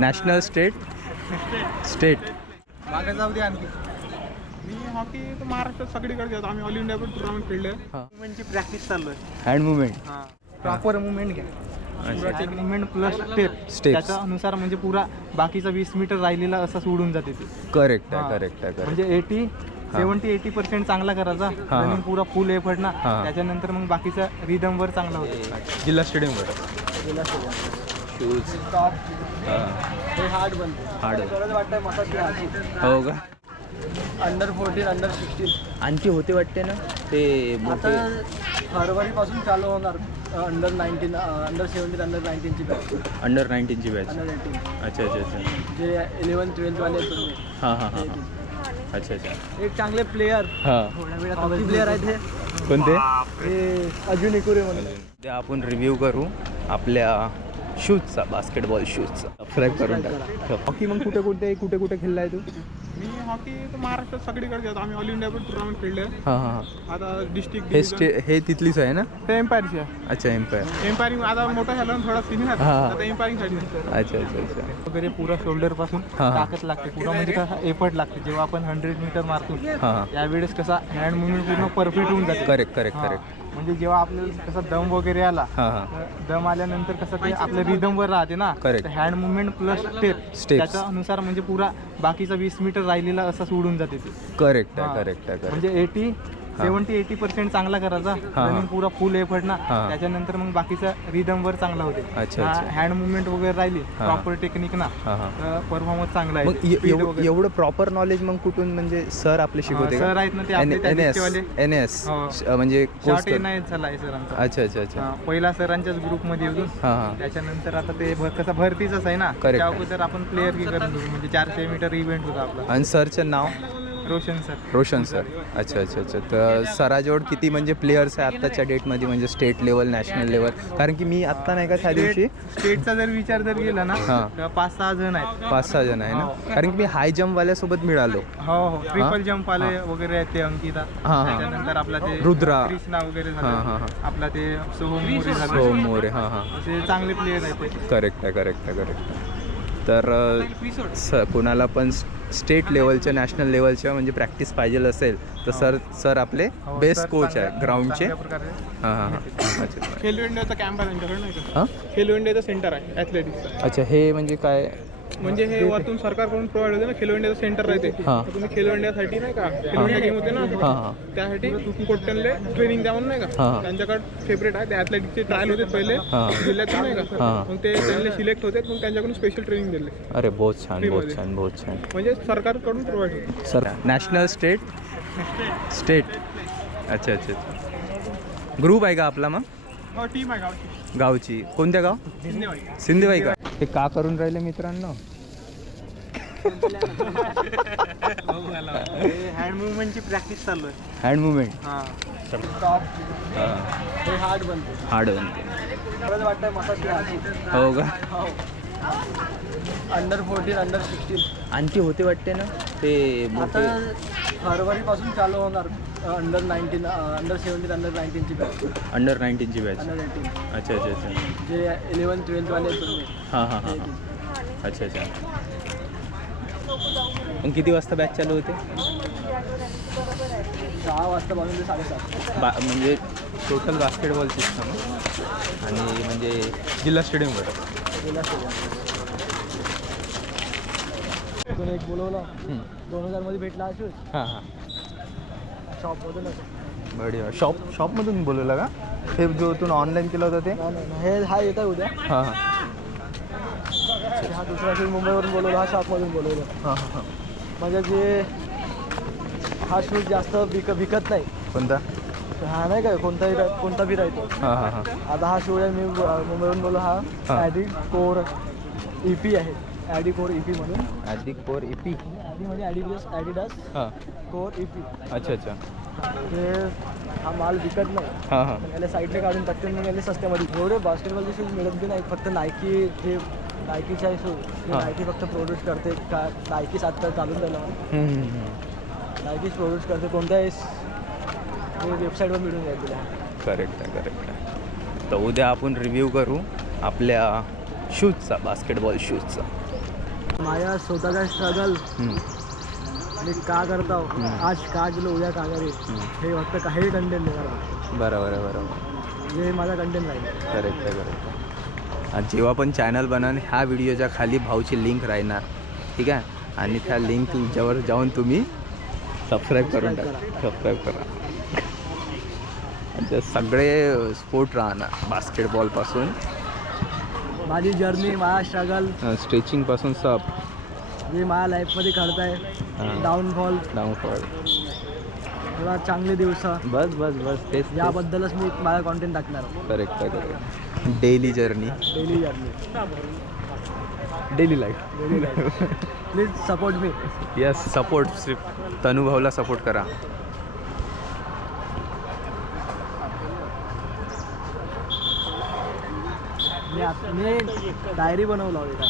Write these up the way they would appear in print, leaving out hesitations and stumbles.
National state मागे जाऊ दे आणखी. मी हॉकी तर महाराष्ट्रात सगळीकडे जातो. आम्ही ऑल इंडिया पण टुर्नामेंट खेळले. मुवमेंटची प्रॅक्टिस चालू आहे. Hand movement. हां, प्रॉपर मुवमेंट घ्या. पुरा टेक्निक प्लस स्टेप त्याच्यानुसार म्हणजे पुरा बाकीचा 20 मीटर राहिलेला असा सोडून जाते ते. करेक्ट आहे. म्हणजे 70-80% चांगला करायचा. रनिंग पुरा फुल एफर्ट ना. त्याच्यानंतर मग बाकीचा रिदम वर चांगला होतो. जिल्हा स्टेडियमवर शूज टॉप हे हार्ड बनते. हार्ड वाटतं मसाज हो का. अंडर 14 अंडर 16 आणखी होते वाटते ना ते आता फरवरीपासून चालू होणार. अंडर 19 अंडर 17 अंडर 19 ची बॅच. अंडर 19 ची बॅच. अंडर 18 अच्छा जे 11-12 वाले आहेत. हां अच्छा एक चांगले प्लेयर थोड्या वेळात प्लेयर आहेत. हे कोणते? हे अजून इकुरे म्हणून. ते आपण रिव्ह्यू करू आपल्या शूजचा, बास्केटबॉल शूजचा. सबस्क्राईब करून टाका. हॉकी मग कुठे खेळला आहे तू? मी हॉकी तर महाराष्ट्रात सगळीकडे जातो. आम्ही ऑल इंडिया पण टुर्नामेंट खेळले. हां आता डिस्ट्रिक्ट हे तिथलीच आहे ना? ते एम्पायरची आहे. अच्छा एम्पायरिंग आता मोठा झाला ना थोडा सिनियर. आता एम्पायरिंग साठी अच्छा वगैरे पुरा शोल्डर पासून ताकद लागते. पुरा म्हणजे कसा एफर्ट लागते. जेव्हा आपण 100 मीटर मारतो त्यावेळेस कसा हँड मुवमेंट पूर्ण परफेक्ट होऊन जाते. करेक्ट. म्हणजे जेव्हा आपल्याला कसा दम वगैरे आला, दम आल्यानंतर कसं ते आपल्या रिदम वर राहते ना. हँड मुवमेंट प्लस स्टेप त्याच्यानुसार म्हणजे पुरा बाकीचा 20 मीटर राहिलेला असा सोडून जाते ते. करेक्ट आहे. म्हणजे 70-80% चांगला करायचा. रनिंग पुरा फुल एफर्ट ना. त्याच्यानंतर मग बाकीचा रिदम वर चांगला होते. हँड मुवमेंट वगैरे राहिली प्रॉपर टेक्निक ना, परफॉर्मन्स चांगला आहे. एवढं प्रॉपर नॉलेज मग कुठून म्हणजे सर आपले शिकवते? सर आहेत ना ते आपले NS म्हणजे शॉर्ट NIS झाला आहे सरांचा. अच्छा. पहिला सरांच्याच ग्रुपमध्ये येऊन त्याच्यानंतर आता ते कसं भरतीच आहे ना. त्या अगोदर आपण प्लेयर की करून घेऊ. म्हणजे 400 मीटर इव्हेंट होता आपला. आणि सरचं नाव? रोशन सर. अच्छा. तर सराजवळ किती म्हणजे प्लेयर्स आहे आत्ताच्या डेटमध्ये, म्हणजे स्टेट लेवल, नॅशनल लेवल? कारण की मी आत्ता नाही का त्या दिवशी स्टेटचा जर विचार केला ना तर 5-6 जण आहेत. 5-6 जण आहे ना. कारण की मी हाय जम्प वाल्यासोबत मिळालो. हो ट्रिपल जम्प वाले वगैरे आहेत ते. अंकिता, त्याच्यानंतर आपला ते रुद्रा, कृष्णा वगैरे झालं. आपला ते सोहम मोरे असे चांगले प्लेयर आहेत ते. करेक्ट आहे. तर कोणाला पण स्टेट लेवलच्या, नॅशनल लेवलच्या म्हणजे प्रॅक्टिस पाहिजे असेल तर सर आपले बेस्ट कोच आहे ग्राउंडचे. अच्छा. खेलो इंडियाचा कॅम्प आहे त्यांच्याकडे नाही का? खेलो इंडियाचं सेंटर आहे ॲथलेटिक्सचं. अच्छा. हे म्हणजे काय? म्हणजे हे वरतून सरकारकडून प्रोव्हाइड होते ना. खेलो इंडियाचं सेंटर राहते. तुम्ही खेलो इंडियासाठी नाही का, खेलो इंडिया गेम होते ना त्यासाठी कोट्टनले ट्रेनिंग द्यावून नाही का, त्यांच्याकडे सेपरेट आहे. ते ॲथलेटिक्सचे ट्रायल होते पहिले जिल्ह्यातून नाही का. मग ते त्यांना सिलेक्ट होते. मग त्यांच्याकडून स्पेशल ट्रेनिंग दिले. अरे बहुत छान. म्हणजे सरकारकडून प्रोव्हाइड होते. Sir national state. अच्छा. ग्रुप आहे का आपला मग? हो टीम आहे गावची. कोणत्या गाव? सिंधेवाई का? हे का करून राहिले मित्रांनो? हँड मुवमेंटची प्रॅक्टिस चालू आहे. Hand movement. टॉप हे हार्ड बनते. वाटतं मसाज हो का. अंडर 14 अंडर 16 आणखी होते वाटते ना ते आता फरवरीपासून चालू होणार. अंडर 19 अंडर 17 अंडर 19 ची बॅच. अंडर 19 ची बॅच. अंडर 18 अच्छा. जे 11-12 वाले आहेत. अच्छा. मग किती वाजता बॅच चालू होते? 6 वाजता पासून ते 7:30. म्हणजे टोटल बास्केटबॉल सिस्टम आणि म्हणजे जिल्हा स्टेडियमवर. एक बोलवलं 2000 मध्ये भेटला असून. शॉपमधूनच. बढिया. शॉपमधून बोलवलं का? हे जो तू ऑनलाईन केलं होतं ते? हे येत आहे उद्या. हा दुसरा शूज मुंबईवरून बोलवला. हा शॉपमधून बोलवलं. म्हणजे जे हा शूज जास्त विकत नाही. कोणता? हा नाही का कोणता बी राहतो. आता हा शूज आहे मी मुंबईवरून बोललो. हा ॲडिकोर EP आहे. ॲडिकोर EP म्हणून. ॲडिकोर EP म्हणजे ॲडिडास कोर EP. अच्छा. ते हा माल विकत नाही. याला साईडने काढून टाकते. मग याला सस्त्यामध्ये एवढे बास्केटबॉलचे शूज मिळत बी नाही. फक्त नायकी जे नायकीचे शूज नायकी फक्त प्रोड्यूस करते. नायकीच आत्ता चालून झालं. नायकीच प्रोड्यूस करते. कोणत्याही वेबसाईटवर मिळून जाईल तुला. करेक्ट आहे. तर उद्या आपण रिव्ह्यू करू आपल्या शूजचा, बास्केटबॉल शूजचा. माझ्या स्वतःचा स्ट्रगल मी का करता आज का गेलो उद्या का करेल हे फक्त काही कंटेंट देणार. बरोबर आहे, बरोबर. हे माझा कंटेंट राहील. करेक्ट आहे, करेक्ट आहे. जेव्हा पण चॅनल बनन ह्या व्हिडिओच्या खाली भाऊची लिंक राहणार, ठीक आहे. आणि त्या लिंकवर जाऊन तुम्ही सबस्क्राईब करून टाका, सबस्क्राईब करा. ते सगळे स्पोर्ट राहणार, बास्केटबॉलपासून माझी जर्नी, माझा स्ट्रगल, स्ट्रेचिंगपासून सब जे माझ्या लाईफमध्ये घडताय. डाऊनफॉल थोडा चांगले दिवस, बस बस बस तेच याबद्दलच मी माझा कॉन्टेंट टाकणार. करेक्ट आहे, correct. Daily journey, daily life. Please support me. Yes, support. तनुभवला सपोर्ट करा. मी डायरी बनवला होता.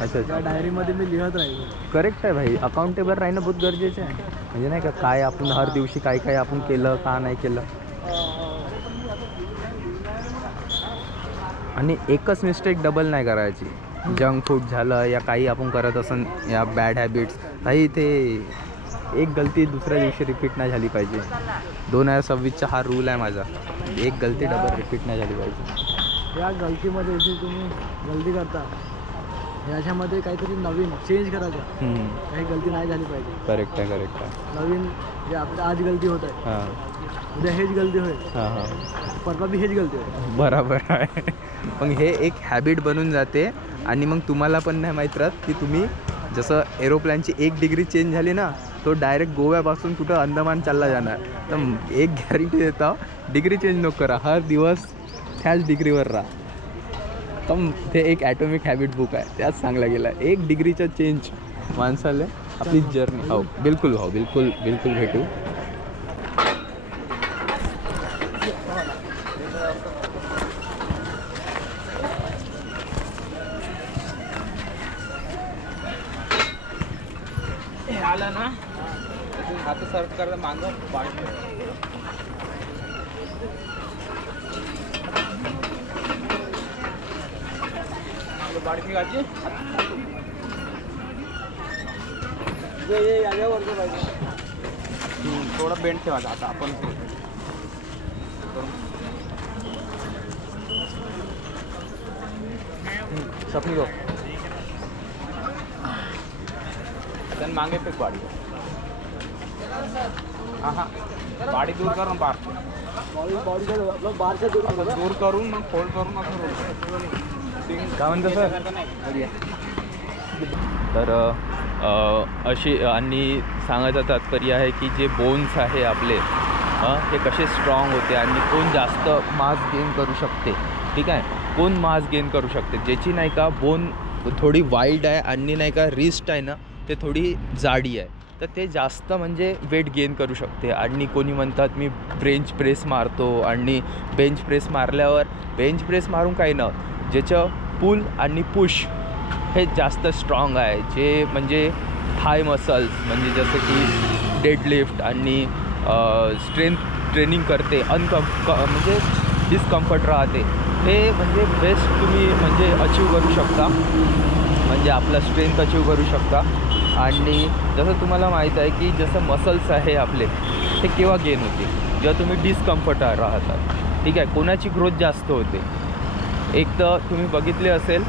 अच्छा, त्या डायरीमध्ये मी लिहत राहील. करेक्ट आहे भाई. अकाउंटेबल राहणं बहुत गरजेचं आहे. म्हणजे नाही का, काय आपण हर दिवशी काय काय आपण केलं, का नाही केलं. आणि एकच मिस्टेक डबल नाही करायची. जंक फूड झालं या काही आपण करत असन या बॅड हॅबिट्स काही, ते एक गलती दुसऱ्या दिवशी रिपीट नाही झाली पाहिजे. 2026चा हा रूल आहे माझा. एक गलती डबल रिपीट नाही झाली पाहिजे. या गलतीमध्ये जे तुम्ही गलती करता याच्यामध्ये काहीतरी नवीन चेंज करायचं. काही गलती नाही झाली पाहिजे. करेक्ट आहे, करेक्ट आहे. नवीन जे आपल्या आज गलती होत आहे, हां, उद्या हेच गलती होईल, हां हां, परवा बी हेच गलती होईल. बरोबर आहे. मग हे एक हॅबिट बनून जाते. आणि मग तुम्हाला पण नाही माहीत राहत की तुम्ही जसं एरोप्लेनची 1 डिग्री चेंज झाली ना, तो डायरेक्ट गोव्यापासून कुठं अंदमान चालला जाणार. तर एक गॅरंटी देता, डिग्री चेंज नको करा. हर दिवस त्याच डिग्रीवर राहा. तर ते एक ॲटॉमिक हॅबिट बुक आहे, त्याच सांगला गेला. 1 डिग्रीचा चेंज माणसाला आपली जर्नी. हो बिलकुल भाऊ, बिलकुल बिलकुल भेटू. आला ना हात सर्व कर मांग बाळकी गाजी थोडा बेंड ठेवायचा. आता आपण सपनी गो then मांगे पे बाड़ी. हाँ हाँ बाड़ी दूर करून बार दूर करून मग फोल्ड करून काय म्हणतं सर. तर अशी आणि सांगायचं तात्पर्य आहे की जे बोन्स आहे आपले हे कसे स्ट्रॉंग होते आणि कोण जास्त मास गेन करू शकते. ठीक आहे, कोण मास गेन करू शकते, ज्याची नाही का बोन थोडी वाईड आहे आणि नाही का रिस्ट आहे ना ते थोडी जाडी आहे, तर ते जास्त म्हणजे वेट गेन करू शकते. आणि कोणी म्हणतात मी बेंच प्रेस मारतो आणि बेंच प्रेस मारल्यावर बेंच प्रेस मारून काही ना, ज्याचं पुल आणि पुश हे जास्त स्ट्रॉंग आहे. जे म्हणजे थाय मसल्स म्हणजे जसं की डेडलिफ्ट आणि स्ट्रेंथ ट्रेनिंग करते, म्हणजे डिस्कम्फर्ट राहते, हे म्हणजे बेस्ट तुम्ही म्हणजे अचीव करू शकता. म्हणजे आपला स्ट्रेंथ अचीव करू शकता. आणि जसं तुम्हाला माहीत आहे की जसं मसल्स आहे आपले हे केव्हा गेन होते, जेव्हा तुम्ही डिस्कम्फर्ट राहतात. ठीक आहे, कोणाची ग्रोथ जास्त होते. एक तर तुम्ही बघितले असेल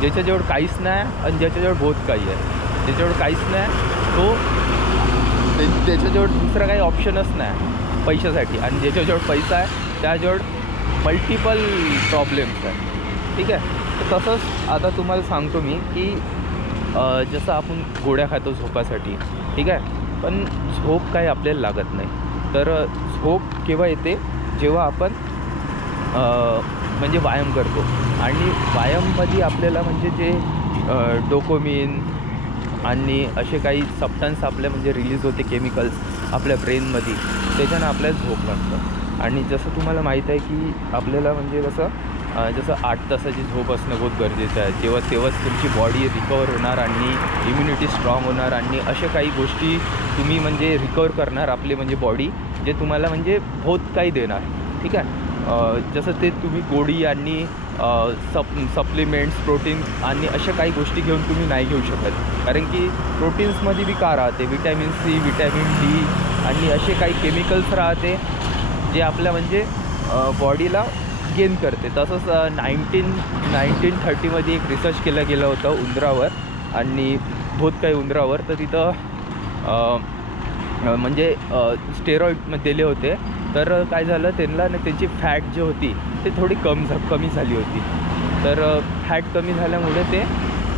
ज्याच्याजवळ काहीच नाही आणि ज्याच्याजवळ बहुत काही आहे. ज्याच्याजवळ काहीच नाही तो त्याच्याजवळ दुसरा काही ऑप्शनच नाही पैशासाठी, आणि ज्याच्याजवळ पैसा आहे त्याजवळ मल्टिपल प्रॉब्लेम्स आहे. ठीक आहे, तर तसंच आता तुम्हाला सांगतो मी की जसं आपण गोळ्या खातो झोपासाठी, ठीक आहे, पण झोप काही आपल्याला लागत नाही. तर झोप केव्हा येते, जेव्हा आपण म्हणजे व्यायाम करतो. आणि व्यायाममध्ये आपल्याला म्हणजे जे डोपामिन आणि असे काही सबस्टन्स आपल्या म्हणजे रिलीज होते केमिकल्स आपल्या ब्रेनमध्ये, त्याच्यानं आपल्याला झोप लागतं. आणि जसं तुम्हाला माहीत आहे की आपल्याला म्हणजे जसं 8 तासाची झोप असणं बहुत गरजेचं आहे. तेव्हाच तुमची बॉडी रिकवर होणार आणि इम्युनिटी स्ट्रॉंग होणार आणि अशा काही गोष्टी तुम्ही म्हणजे रिकवर करणार आपली म्हणजे बॉडी, जे तुम्हाला म्हणजे बहुत काही देणार. ठीक आहे, जसं ते तुम्ही गोळी आणि सप्लिमेंट्स प्रोटीन आणि अशा काही गोष्टी घेऊन तुम्ही नाही घेऊ शकत, कारण की प्रोटीन्समध्ये बी का राहते विटॅमिन सी, विटॅमिन डी आणि असे काही केमिकल्स राहते जे आपल्या म्हणजे बॉडीला गेन करते. तसंच 1930मध्ये एक रिसर्च केलं गेलं होतं उंदरावर आणि बहुत काही उंदरावर, तर तिथं म्हणजे स्टेरॉइड दिले होते. तर काय झालं त्यांना त्यांची फॅट जी होती ते थोडी कमी झाली होती. तर फॅट कमी झाल्यामुळे ते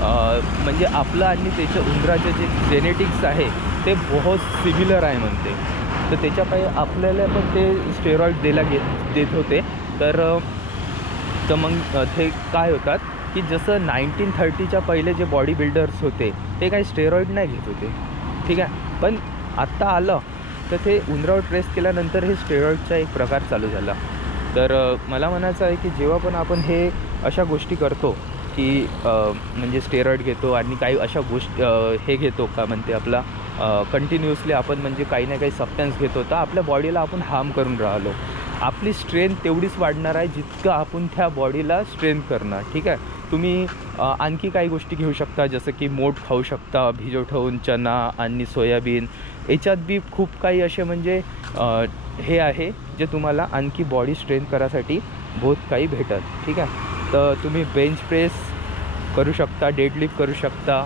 म्हणजे आपलं आणि त्याच्या उंदराचे जे जेनेटिक्स आहे ते बहुत सिमिलर आहे म्हणते. तर त्याच्यापायी आपल्याला पण ते स्टेरॉइड देत होते. तर मग ते काय होतात की जसं 1930च्या पहिले जे बॉडी बिल्डर्स होते ते काही स्टेरॉइड नाही घेत होते, ठीक आहे. पण आत्ता आलं तर ते उंदरावर ट्रेस केल्यानंतर हे स्टेरॉइडचा एक प्रकार चालू झाला. तर मला म्हणायचं आहे की जेव्हा पण आपण हे अशा गोष्टी करतो की म्हणजे स्टेरॉइड घेतो आणि काही अशा गोष्टी हे घेतो का म्हणते आपला कंटिन्युअसली आपण म्हणजे काही ना काही सबस्टन्स घेतो, तर आपल्या बॉडीला आपण हार्म करून राहिलो. आपली स्ट्रेंथ तेवढीच वाढणार आहे जितकं आपण त्या बॉडीला स्ट्रेंथ करणार, ठीक आहे. तुम्ही आणखी काही गोष्टी घेऊ शकता, जसं की मोठ खाऊ शकता भिजवून, चना आणि सोयाबीन. याच्यात बी खूप काही असे म्हणजे हे आहे जे तुम्हाला आणखी बॉडी स्ट्रेंथ करायसाठी बहुत काही भेटत, ठीक आहे. तर तुम्ही बेंच प्रेस करू शकता, डेडलिफ्ट करू शकता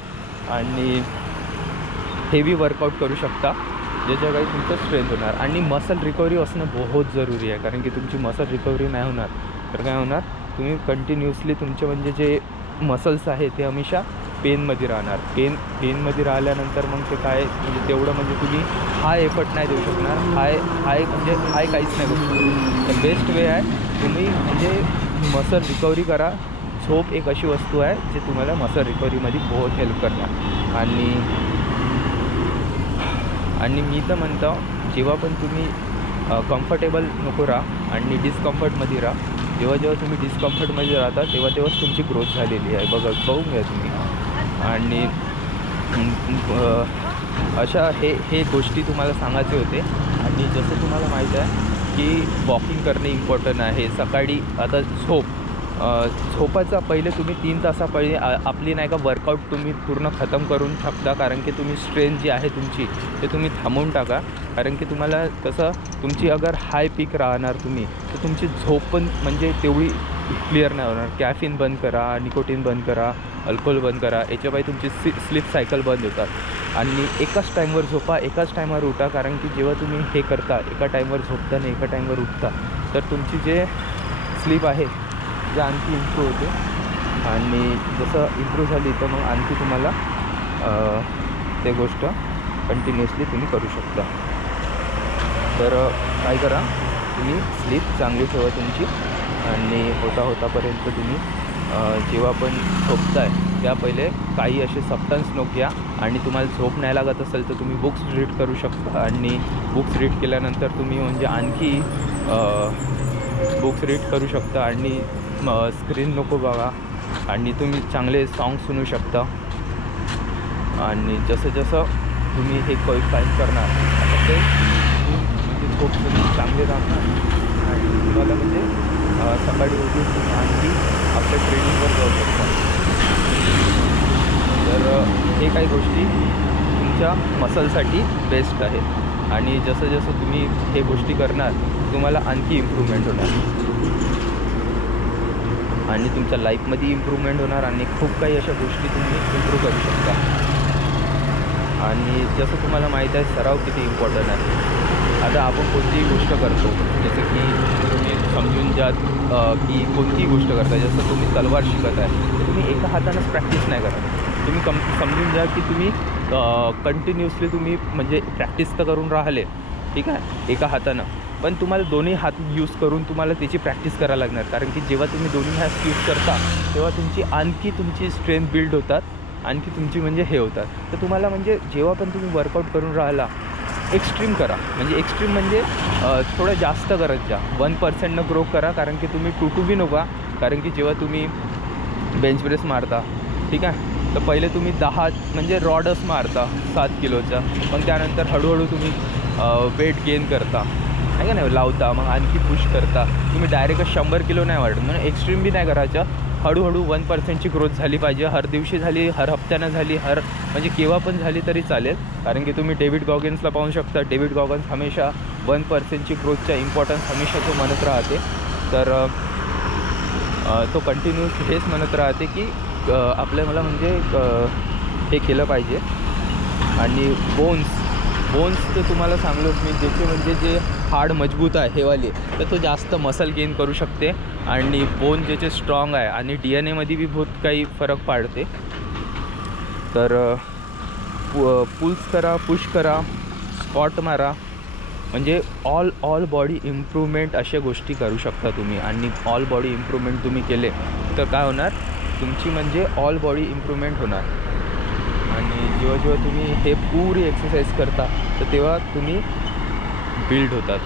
आणि हेवी वर्कआउट करू शकता, ज्याच्या काही तुमचं स्ट्रेंथ होणार. आणि मसल रिकव्हरी असणं बहुत जरुरी आहे, कारण की तुमची मसल रिकव्हरी नाही होणार तर काय होणार, तुम्ही कंटिन्युअसली तुमचे म्हणजे जे मसल्स आहे ते हमेशा पेनमध्ये राहणार. पेनमध्ये राहिल्यानंतर मग ते काय म्हणजे तेवढं म्हणजे तुम्ही हाय एफर्ट नाही देऊ शकणार. हाय काहीच नाही करू शकणार. तर बेस्ट वे आहे तुम्ही म्हणजे मसल रिकव्हरी करा. झोप एक अशी वस्तू आहे जे तुम्हाला मसल रिकव्हरीमध्ये बहुत हेल्प करणार. आणि मी तर म्हणतो जेव्हा पण तुम्ही कम्फर्टेबल नको राहा आणि डिस्कम्फर्टमध्ये राहा. जेव्हा तुम्ही डिस्कम्फर्टमध्ये राहता तेव्हाच तुमची ग्रोथ झालेली आहे. पाहून घ्या तुम्ही. आणि अशा हे गोष्टी तुम्हाला सांगायचे होते. आणि जसं तुम्हाला माहीत आहे की वॉकिंग करणे इम्पॉर्टंट आहे. सकाळी आता झोपायचा पहिले तुम्ही 3 तासा पहिले आपली नाही का वर्कआउट तुम्ही पूर्ण खतम करून शकता, कारण की तुम्ही स्ट्रेंथ जी आहे तुमची ते तुम्ही थांबवून टाका. कारण की तुम्हाला कसं तुमची अगर हाय पीक राहणार तुम्ही तर तुमची झोप पण म्हणजे तेवढी क्लिअर नाही होणार. कॅफिन बंद करा, निकोटीन बंद करा, अल्कोहोल बंद करा. याच्यापायी तुमची स्लीप सायकल बंद होतात. आणि एकाच टाईमवर झोपा, एकाच टाईमवर उठा, कारण की जेव्हा तुम्ही हे करता एका टाईमवर झोपता आणि एका टाईमवर उठता तर तुमची जे स्लीप आहे जे आणखी इम्प्रूव्ह होते. आणि जसं इम्प्रूव्ह झाली तर मग आणखी तुम्हाला ते गोष्ट कंटिन्युअसली तुम्ही करू शकता. तर काय करा, तुम्ही स्लीप चांगली ठेवा तुमची. आणि होतापर्यंत तुम्ही जेव्हा पण झोपताय त्या पहिले काही असे सबस्टन्स नको घ्या. आणि तुम्हाला झोप नाही लागत असेल तर तुम्ही बुक्स रीड करू शकता. आणि बुक्स रीड केल्यानंतर तुम्ही म्हणजे आणखी बुक्स रीड करू शकता. आणि स्क्रीन नको बघा. आणि तुम्ही चांगले सॉन्ग सुनू शकता. आणि जसं तुम्ही हे फाईन करणार आता ते म्हणजे झोप तुम्ही चांगले राहणार. आणि तुम्हाला म्हणजे सकाळी उठून तुम्ही आणखी आपल्या ट्रेनिंगवर जाऊ शकता. तर हे काही गोष्टी तुमच्या मसलसाठी बेस्ट आहे. आणि जसं तुम्ही हे गोष्टी करणार तुम्हाला आणखी इम्प्रूव्हमेंट होणार आणि तुमच्या लाईफमध्ये इम्प्रूव्हमेंट होणार. आणि खूप काही अशा गोष्टी तुम्ही इम्प्रूव्ह करू शकता. आणि जसं तुम्हाला माहीत आहे सराव किती इम्पॉर्टंट आहे. आता आपण कोणतीही गोष्ट करतो, जसं की तुम्ही समजून घ्या की कोणतीही गोष्ट करता. जसं तुम्ही तलवार शिकत आहे तर तुम्ही एका हातानंच प्रॅक्टिस नाही करत. तुम्ही समजून घ्या की तुम्ही कंटिन्युअसली तुम्ही म्हणजे प्रॅक्टिस तर करून राहिले, ठीक आहे, एका हातानं. पण तुम्हाला दोन्ही हात यूज करून तुम्हाला त्याची प्रॅक्टिस करायला लागणार. कारण की जेव्हा तुम्ही दोन्ही हात यूज करता तेव्हा तुमची स्ट्रेंथ बिल्ड होतात. आणखी तुमची म्हणजे हे होतात. तर तुम्हाला म्हणजे जेव्हा पण तुम्ही वर्कआउट करून राहिला एक्स्ट्रीम करा. म्हणजे एक्स्ट्रीम म्हणजे थोडं जास्त करत जा. 1% ग्रो करा. कारण की तुम्ही टू बी नका. कारण की जेव्हा तुम्ही बेंच प्रेस मारता, ठीक आहे, तर पहिले तुम्ही 10 म्हणजे रॉडच मारता 7 किलोचा. पण त्यानंतर हळूहळू तुम्ही वेट गेन करता. आहे का नाही लावता, मग आणखी पुश करता. तुम्ही डायरेक्टच 100 किलो नाही वाढत, म्हणून एक्स्ट्रीम बी नाही करायचं. हळूहळू 1%ची ग्रोथ झाली पाहिजे. हर दिवशी झाली, हर हप्त्यानं झाली, म्हणजे केव्हा पण झाली तरी चालेल. कारण की तुम्ही डेव्हिड गॉगिन्सला पाहू शकता. डेव्हिड गॉगिन्स हमेशा 1%ची ग्रोथचा इम्पॉर्टन्स हमेशा तो म्हणत राहते. तर तो कंटिन्यूस हेच म्हणत राहते की आपल्याला म्हणजे हे केलं पाहिजे. आणि बोन्स तर तुम्हाला सांगलोच मी, ज्याचे म्हणजे जे हाड मजबूत आहे हेवाले, तर तो जास्त मसल गेन करू शकते. आणि बोन ज्याचे स्ट्रॉंग आहे आणि DNA मध्ये बी बहुत काही फरक पाडते. तर पुल्स करा, पुश करा, स्क्वॉट मारा, म्हणजे ऑल बॉडी इम्प्रूव्हमेंट अशा गोष्टी करू शकता तुम्ही. आणि ऑल बॉडी इम्प्रूव्हमेंट तुम्ही केले तर काय होणार, तुमची म्हणजे ऑल बॉडी इम्प्रूव्हमेंट होणार. आणि जेव्हा तुम्ही हे पुरी एक्सरसाइज करता तर तेव्हा तुम्ही बिल्ड होता,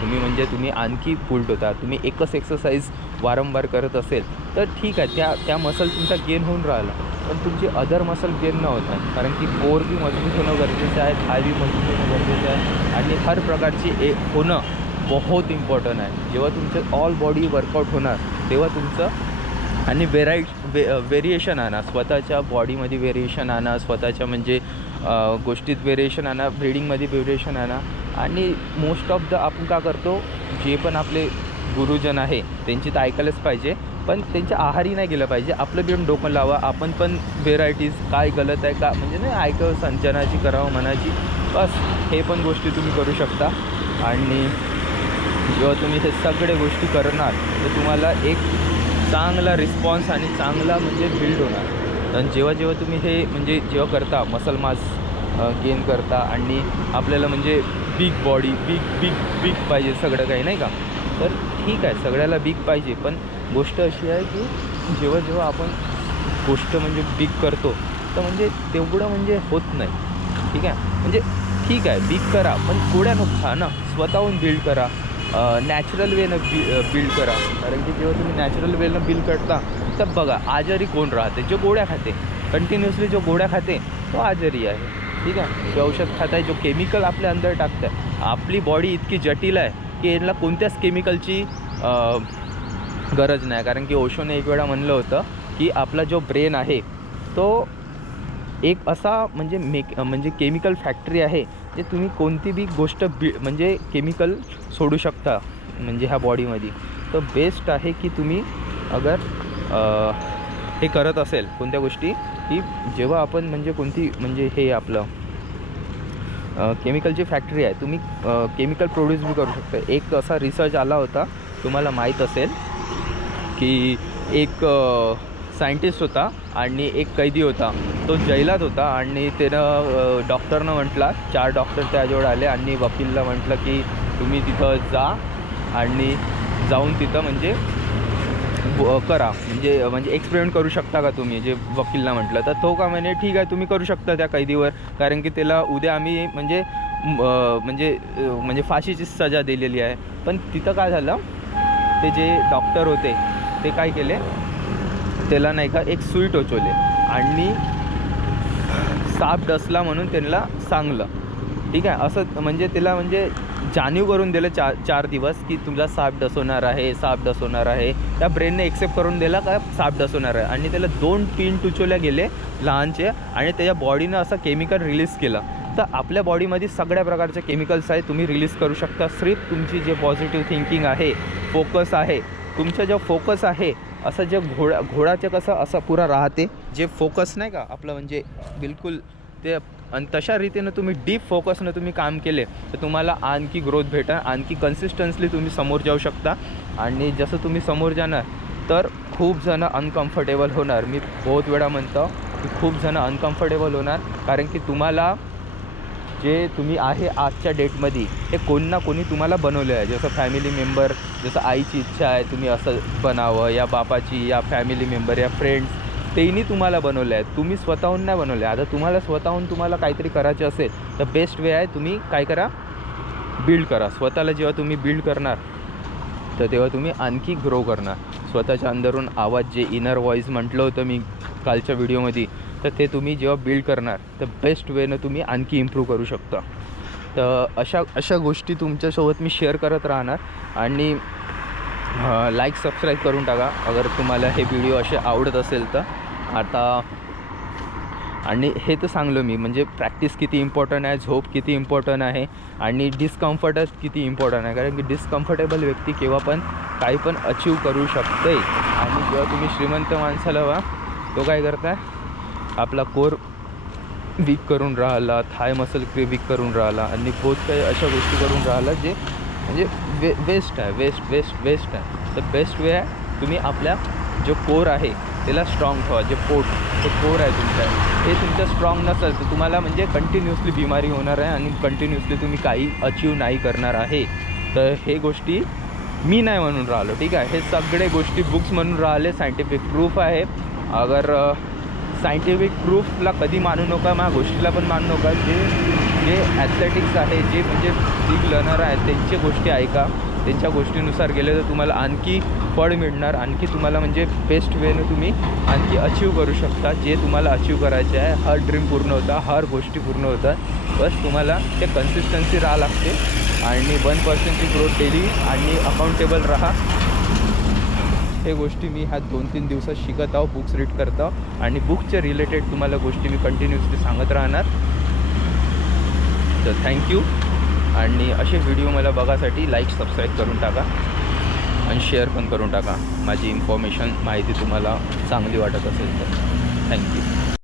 तुम्ही आणखी पुल्ड होता. तुम्ही एकच एक्सरसाइज वारंवार करत असेल तर ठीक आहे, त्या मसल तुमचा गेन होऊन राहिला, पण तुमची अदर मसल गेन न होत आहे. कारण की कोर बी मजबूत होणं गरजेचं आहे, थाय बी मजबूत होणं गरजेचं आहे. आणि हर प्रकारची होणं बहुत इम्पॉर्टंट आहे. जेव्हा तुमचं ऑल बॉडी वर्कआउट होणार तेव्हा तुमचं आणि व्हेरिएशन आणा, स्वतःच्या बॉडीमध्ये व्हेरिएशन आणा, स्वतःच्या म्हणजे गोष्टीत व्हेरिएशन आणा, ब्रीडिंगमध्ये व्हेरिएशन आणा. आणि मोस्ट ऑफ द आपण का करतो, जे पण आपले गुरुजन आहे त्यांची तर ऐकायलाच पाहिजे, पण त्यांच्या आहारी नाही गेलं पाहिजे. आपलं बिन डोकं लावा, आपण पण व्हेरायटीज काय गलत आहे का म्हणजे नाही ऐकावं, संजनाची करावं मनाची, बस हे पण गोष्टी तुम्ही करू शकता. आणि जेव्हा तुम्ही हे सगळे गोष्टी करणार तर तुम्हाला एक चांगला रिस्पॉन्स आणि चांगला म्हणजे बिल्ड होणार. आणि जेव्हा तुम्ही हे म्हणजे जेव्हा करता मसल मास गेन करता आणि आपल्याला म्हणजे बिग बॉडी बिग पाहिजे सगळं काही नाही का, तर ठीक आहे सगळ्याला बिग पाहिजे, पण गोष्ट अशी आहे की जेव्हा आपण गोष्ट म्हणजे बिग करतो तर म्हणजे तेवढं म्हणजे होत नाही. ठीक आहे, म्हणजे ठीक आहे बिग करा पण गोड्या नको खा ना, स्वतःहून बिल्ड करा, नॅचरल वेनं बिल्ड करा. कारण की जेव्हा तुम्ही नॅचरल वेनं बिल्ड करता तर बघा आजारी कोण राहते, जो गोळ्या खाते कंटिन्युअसली, जो गोळ्या खाते तो आजारी आहे. ठीक आहे, जो औषध खात आहे, जो केमिकल आपल्या अंदर टाकतं आहे. आपली बॉडी इतकी जटिल आहे की यांना कोणत्याच केमिकलची गरज नाही. कारण की ओशोने एक वेळा म्हणलं होतं की आपला जो ब्रेन आहे तो एक असा म्हणजे केमिकल फॅक्टरी आहे, जे तुम्ही कोणती बी गोष्ट म्हणजे केमिकल सोडू शकता म्हणजे ह्या बॉडीमध्ये. तर बेस्ट आहे की तुम्ही अगर हे करत असेल कोणत्या गोष्टी, की जेव्हा आपण म्हणजे कोणती म्हणजे हे आपलं केमिकलची फॅक्टरी आहे, तुम्ही केमिकल प्रोड्यूस बी करू शकता. एक असा रिसर्च आला होता, तुम्हाला माहीत असेल की एक सायंटिस्ट होता आणि एक कैदी होता, तो जैलात होता. आणि त्यानं डॉक्टरनं म्हटला, 4 डॉक्टर त्याजवळ आले आणि वकीलला म्हटलं की तुम्ही तिथं जा आणि जाऊन तिथं म्हणजे करा, म्हणजे एक्सपेरिमेंट करू शकता का तुम्ही, जे वकीलला म्हटलं. तर तो का म्हणे ठीक आहे तुम्ही करू शकता त्या कैदीवर, कारण की त्याला उद्या आम्ही म्हणजे फाशीची सजा दिलेली आहे. पण तिथं काय झालं, ते जे डॉक्टर होते ते काय केले, त्याला नाही का एक सुई टोचवले आणि साप डसला म्हणून त्यांना सांगलं. ठीक आहे, असं म्हणजे त्याला म्हणजे जाणीव करून दिलं 4 दिवस की तुमचा साप डसवणार आहे, साप डसवणार आहे. त्या ब्रेनने एक्सेप्ट करून दिला का साप डसवणार आहे. आणि त्याला 2 पिन टुचवल्या गेले लहानचे आणि त्याच्या बॉडीनं असं केमिकल रिलीज केलं. तर आपल्या बॉडीमध्ये सगळ्या प्रकारचे केमिकल्स आहे, तुम्ही रिलीज करू शकता. सिर्फ तुमची जे पॉझिटिव्ह थिंकिंग आहे, फोकस आहे, तुमचा जो फोकस आहे, असं जे घोडाचं कसं असं पुरा राहते, जे फोकस नाही का आपलं म्हणजे बिलकुल ते, आणि तशा रीतीनं तुम्ही डीप फोकसनं तुम्ही काम केले तर तुम्हाला आणखी ग्रोथ भेटा, आणखी कन्सिस्टन्सली तुम्ही समोर जाऊ शकता. आणि जसं तुम्ही समोर जाणार तर खूप जणं अनकम्फर्टेबल होणार. मी बहुत वेळा म्हणतो की खूप जणं अनकम्फर्टेबल होणार, कारण की तुम्हाला जे तुम्ही आहे आजच्या डेटमध्ये हे कोण ना कोणी तुम्हाला बनवलं आहे. जसं फॅमिली मेंबर, जसं आईची इच्छा आहे तुम्ही असं बनावं, या बापाची, या फॅमिली मेंबर, या फ्रेंड्स, तेही तुम्हाला बनवलं आहे, तुम्ही स्वतःहून नाही बनवलं आहे. आता तुम्हाला स्वतःहून तुम्हाला काहीतरी करायचं असेल तर बेस्ट वे आहे तुम्ही काय करा, बिल्ड करा. स्वतःला जेव्हा तुम्ही बिल्ड करणार तर तेव्हा तुम्ही आणखी ग्रो करणार. स्वतःच्या अंदरून आवाज, जे इनर व्हॉईस म्हटलं होतं मी कालच्या व्हिडिओमध्ये, तर ते तुम्ही जेव्हा बिल्ड करणार तर बेस्ट वेनं तुम्ही आणखी इम्प्रूव्ह करू शकता. तर तर अशा गोष्टी तुमच्यासोबत मी शेअर करत राहणार. आणि लाईक सबस्क्राईब करून टाका अगर तुम्हाला हे व्हिडिओ असे आवडत असेल तर. आता आणि हे तर सांगलो मी, म्हणजे प्रॅक्टिस किती इम्पॉर्टंट आहे, झोप किती इम्पॉर्टंट आहे आणि डिस्कम्फर्ट किती इम्पॉर्टंट आहे. कारण की डिस्कम्फर्टेबल व्यक्ती केव्हा पण काही पण अचीव करू शकते. आणि जेव्हा तुम्ही श्रीमंत माणसाला व्हा, तो काय करताय, आपला कोर वीक करून राहिला, थाय मसल वीक करून राहिला आणि बहुत काही अशा गोष्टी करून राहिला जे म्हणजे वेस्ट आहे, वेस्ट आहे. तर बेस्ट वे आहे तुम्ही आपल्या जो कोर आहे त्याला स्ट्रॉंग ठेवा. जे तो कोर आहे तुमचा, हे तुमचं स्ट्रॉंग नसेल तर तुम्हाला म्हणजे कंटिन्युअसली बिमारी होणार आहे आणि कंटिन्युअसली तुम्ही काही अचीव नाही करणार आहे. तर हे गोष्टी मी नाही म्हणून राहिलो, ठीक आहे. हे सगळे गोष्टी बुक्स म्हणून राहिले, सायंटिफिक प्रूफ आहे. अगर सायंटिफिक प्रूफला कधी मानू नका, माझ्या गोष्टीला पण मानू नका. जे ॲथलेटिक्स आहे, जे म्हणजे बिग लर्नर आहेत, त्यांच्या गोष्टी ऐका. त्यांच्या गोष्टीनुसार गेले तर तुम्हाला आणखी फळ मिळणार, आणखी तुम्हाला म्हणजे बेस्ट वेनं तुम्ही आणखी अचीव करू शकता. जे तुम्हाला अचीव करायचे आहे, हर ड्रीम पूर्ण होता, हर गोष्टी पूर्ण होतात. बस तुम्हाला ते कन्सिस्टन्सी राहा लागते आणि 1% ग्रोथ डेली आणि अकाउंटेबल राहा. हे गोष्टी मी ह्या 2-3 दिवसात शिकत आहो, बुक्स रीड करत आहो आणि बुकच्या रिलेटेड तुम्हाला गोष्टी मी कंटिन्युअसली सांगत राहणार. तर थँक्यू. आणि असे व्हिडिओ मला बघासाठी लाईक सबस्क्राईब करून टाका आणि शेअर पण करून टाका. माझी माहिती तुम्हाला चांगली वाटत असेल तर. थँक्यू.